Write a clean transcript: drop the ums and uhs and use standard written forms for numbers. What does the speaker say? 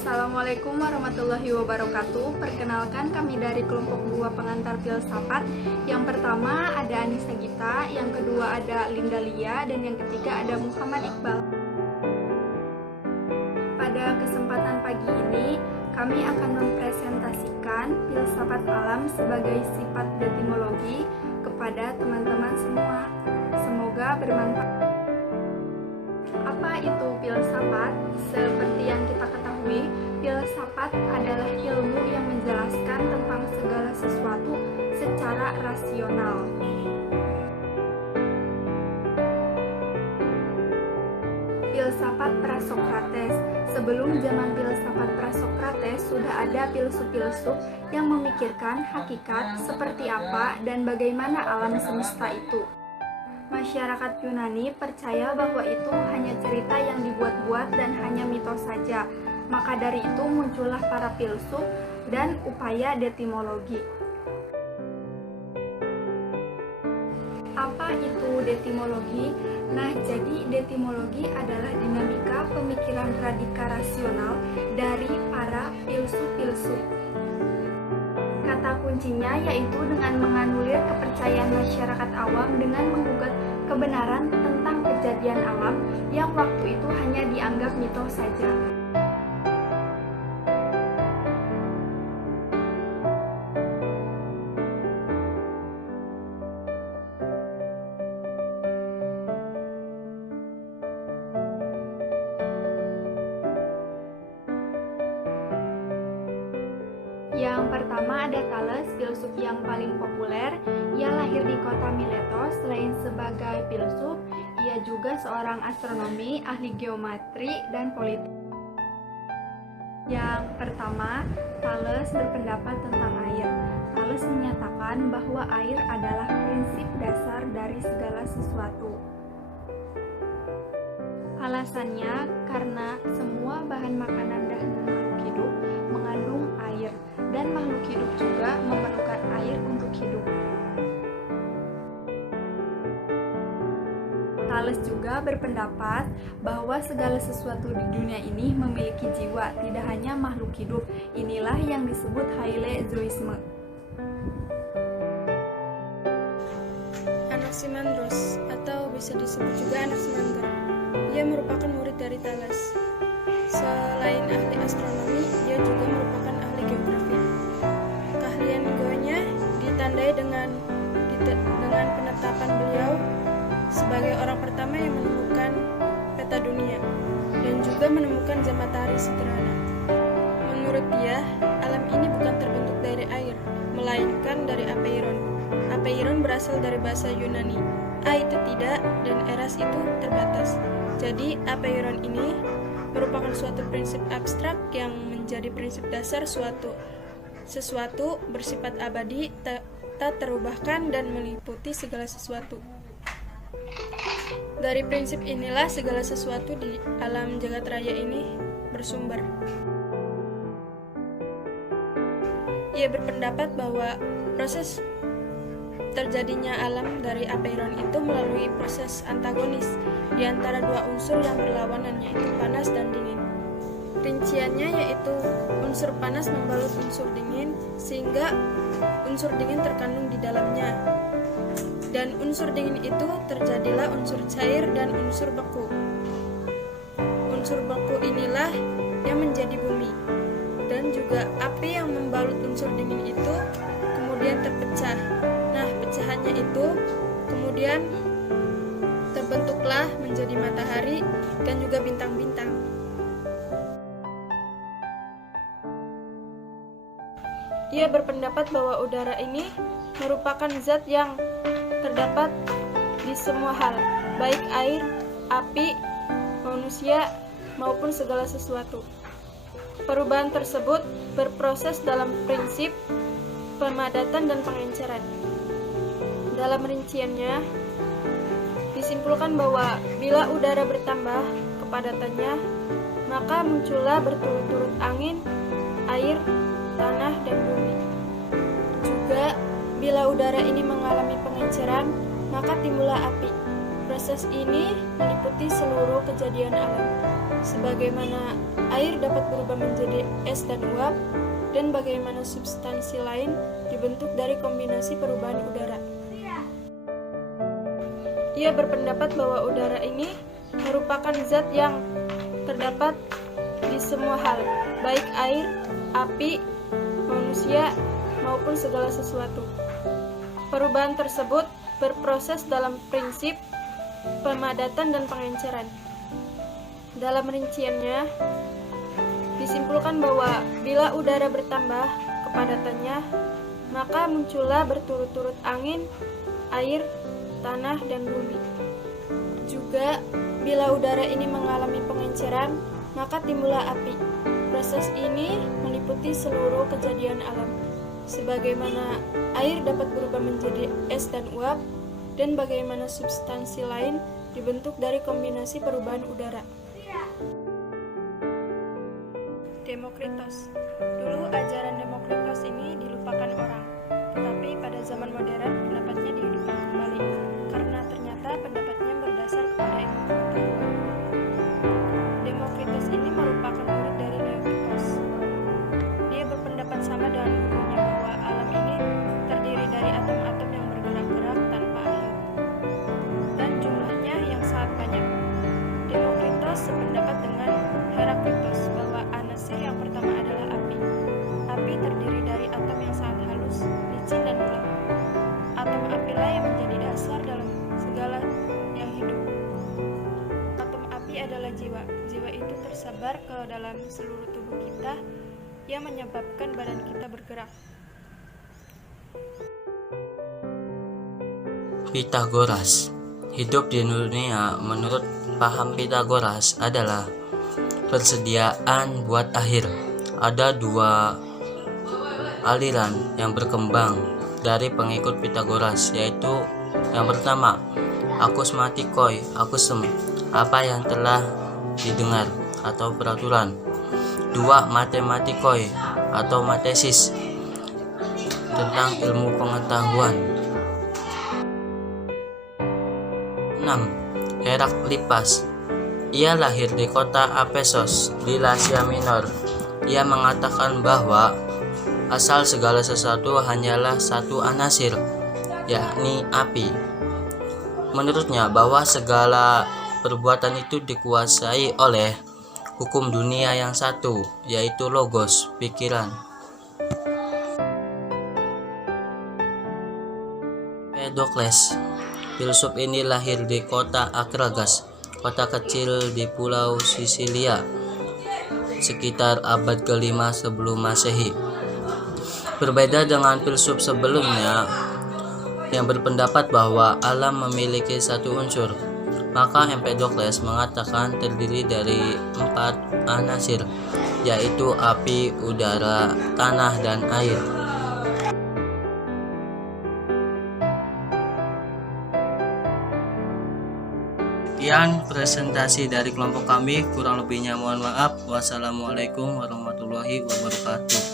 Assalamualaikum warahmatullahi wabarakatuh. Perkenalkan, kami dari kelompok 2 pengantar filsafat. Yang pertama ada Anissa Gita, yang kedua ada Linda Lia, dan yang ketiga ada Muhammad Iqbal. Pada kesempatan pagi ini, kami akan mempresentasikan filsafat alam sebagai sifat etimologi kepada teman-teman semua. Semoga bermanfaat. Apa itu filsafat? Seperti yang kita ketahui, filsafat adalah ilmu yang menjelaskan tentang segala sesuatu secara rasional. Filsafat Prasokrates. Sebelum zaman filsafat Prasokrates, sudah ada filsuf-filsuf yang memikirkan hakikat seperti apa dan bagaimana alam semesta itu. Masyarakat Yunani percaya bahwa itu hanya cerita yang dibuat-buat dan hanya mitos saja. Maka dari itu muncullah para filsuf dan upaya detimologi. Apa itu detimologi? Nah, jadi detimologi adalah dinamika pemikiran radikal rasional dari para filsuf-filsuf. Kata kuncinya yaitu dengan menganulir kepercayaan masyarakat awam dengan menggugat kebenaran tentang kejadian alam yang waktu itu hanya dianggap mitos saja. Yang pertama ada Thales, filsuf yang paling populer. Ia lahir di kota Miletos. Selain sebagai filsuf, ia juga seorang astronomi, ahli geometri, dan politik. Yang pertama, Thales berpendapat tentang air. Thales menyatakan bahwa air adalah prinsip dasar dari segala sesuatu. Alasannya karena semua bahan makanan dan makhluk hidup mengandung air, dan makhluk hidup juga memerlukan air untuk hidup. Thales juga berpendapat bahwa segala sesuatu di dunia ini memiliki jiwa, tidak hanya makhluk hidup. Inilah yang disebut haile-zoisme. Anaximandros, atau bisa disebut juga Anaximander. Ia merupakan murid dari Thales. Selain ahli astronomi, ia juga merupakan ahli geografi. Keahlian goanya ditandai dengan penetapan beliau sebagai orang pertama yang menemukan peta dunia dan juga menemukan jam matahari sederhana. Menurut dia, alam ini bukan terbentuk dari air, melainkan dari apeiron. Apeiron berasal dari bahasa Yunani. A itu tidak dan eras itu terbatas. Jadi apeiron ini merupakan suatu prinsip abstrak yang menjadi prinsip dasar sesuatu bersifat abadi, tak terubahkan dan meliputi segala sesuatu. Dari prinsip inilah segala sesuatu di alam jagat raya ini bersumber. Ia berpendapat bahwa proses terjadinya alam dari apeiron itu melalui proses antagonis di antara dua unsur yang berlawanan, yaitu panas dan dingin. Rinciannya yaitu unsur panas membalut unsur dingin sehingga unsur dingin terkandung di dalamnya. Dan unsur dingin itu terjadilah unsur cair dan unsur beku. Unsur beku inilah yang menjadi bumi. Dan juga api yang membalut unsur dingin itu kemudian terpecah. Nah, pecahannya itu kemudian terbentuklah menjadi matahari dan juga bintang-bintang. Ia berpendapat bahwa udara ini merupakan zat yang terdapat di semua hal, baik air, api, manusia, maupun segala sesuatu. Perubahan tersebut berproses dalam prinsip pemadatan dan pengenceran. Dalam rinciannya, disimpulkan bahwa bila udara bertambah kepadatannya, maka muncullah berturut-turut angin, air, tanah, dan bumi. Juga, bila udara ini mengalami pengenceran, maka timbullah api. Proses ini meliputi seluruh kejadian alam. Sebagaimana air dapat berubah menjadi es dan uap, dan bagaimana substansi lain dibentuk dari kombinasi perubahan udara. Ia berpendapat bahwa udara ini merupakan zat yang terdapat di semua hal, baik air, api, manusia, maupun segala sesuatu. Perubahan tersebut berproses dalam prinsip pemadatan dan pengenceran. Dalam rinciannya, disimpulkan bahwa bila udara bertambah kepadatannya, maka muncullah berturut-turut angin, air, tanah, dan bumi. Juga, bila udara ini mengalami pengenceran, maka timbullah api. Proses ini meliputi seluruh kejadian alam, sebagaimana air dapat berubah menjadi es dan uap, dan bagaimana substansi lain dibentuk dari kombinasi perubahan udara. Demokritos. Dulu ajaran Demokritos ini dilupakan orang, tetapi pada zaman modern pendapatnya dihidupkan kembali, karena ternyata pendapatnya berdasar kepada ilmu pengetahuan. Demokritos ini merupakan murid dari Leokitos. Dia berpendapat sama dengan gurunya bahwa alam ini terdiri dari atom-atom yang bergerak-gerak tanpa akhir, dan jumlahnya yang sangat banyak. Demokritos sependapat dengan Heraklitos bahwa anasir yang pertama adalah api. Api terdiri dari atom yang sangat halus, licin, dan gelap. Atom apilah yang menjadi dasar dalam segala yang hidup. Atom api adalah jiwa. Jiwa itu tersebar ke dalam seluruh tubuh kita yang menyebabkan badan kita bergerak. Pitagoras. Hidup di dunia menurut paham Pitagoras adalah persediaan buat akhir. Ada dua aliran yang berkembang dari pengikut Pitagoras, yaitu yang pertama, akusmatikoi, akusem, apa yang telah didengar atau peraturan. Dua, matematikoi atau matesis, tentang ilmu pengetahuan. 6. Heraklipas. Ia lahir di kota Apesos di Asia Minor. Ia mengatakan bahwa asal segala sesuatu hanyalah satu anasir, yakni api. Menurutnya bahwa segala perbuatan itu dikuasai oleh hukum dunia yang satu, yaitu logos, pikiran. Empedokles. Filsuf ini lahir di kota Akragas, kota kecil di Pulau Sisilia, sekitar abad ke-5 sebelum Masehi. Berbeda dengan filsuf sebelumnya yang berpendapat bahwa alam memiliki satu unsur, maka Empedokles mengatakan terdiri dari 4 anasir, yaitu api, udara, tanah, dan air. Sekian presentasi dari kelompok kami, kurang lebihnya mohon maaf. Wassalamualaikum warahmatullahi wabarakatuh.